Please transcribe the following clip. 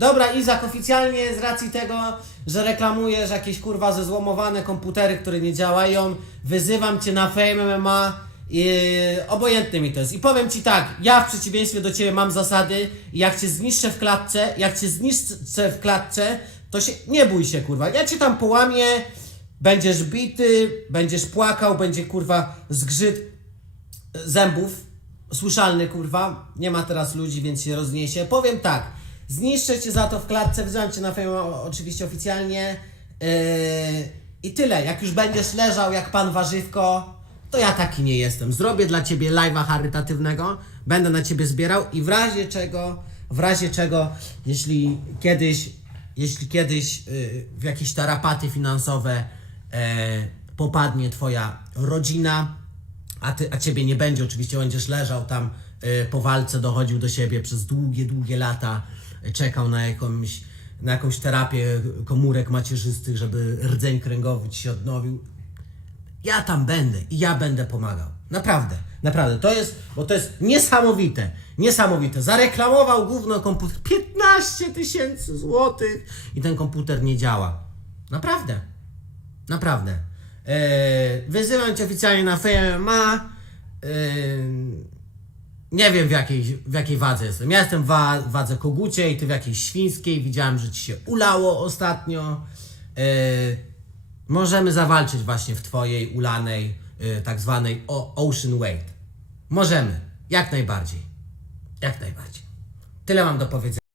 Dobra, Izak, oficjalnie z racji tego, że reklamujesz jakieś kurwa zezłomowane komputery, które nie działają, wyzywam cię na Fame MMA. I obojętne mi to jest. I powiem ci tak, ja w przeciwieństwie do ciebie mam zasady jak cię zniszczę w klatce, jak cię zniszczę w klatce, to się nie bój się kurwa. Ja cię tam połamię, będziesz bity, będziesz płakał, będzie kurwa zgrzyt zębów, słyszalny kurwa, nie ma teraz ludzi, więc się rozniesie. Powiem tak, zniszczę cię za to w klatce, wzywam cię na fejmie oczywiście oficjalnie yy, i tyle. Jak już będziesz leżał jak pan warzywko, to ja taki nie jestem. Zrobię dla ciebie live'a charytatywnego, będę na ciebie zbierał i w razie czego, w razie czego, jeśli kiedyś, jeśli kiedyś yy, w jakieś tarapaty finansowe e, popadnie twoja rodzina, a, ty, a ciebie nie będzie, oczywiście będziesz leżał tam y, po walce, dochodził do siebie przez długie, długie lata, y, czekał na jakąś, na jakąś terapię komórek macierzystych, żeby rdzeń kręgowy ci się odnowił. Ja tam będę i ja będę pomagał. Naprawdę, naprawdę. To jest, bo to jest niesamowite, niesamowite. Zareklamował gówno komputer 15 tysięcy złotych i ten komputer nie działa. Naprawdę. Naprawdę. Eee, wyzywam cię oficjalnie na FMA. Eee, nie wiem w jakiej, w jakiej wadze jestem. Ja jestem w wa- wadze koguciej, ty w jakiejś świńskiej. Widziałem, że ci się ulało ostatnio. Eee, możemy zawalczyć właśnie w twojej ulanej, e, tak zwanej ocean weight. Możemy. Jak najbardziej. Jak najbardziej. Tyle mam do powiedzenia.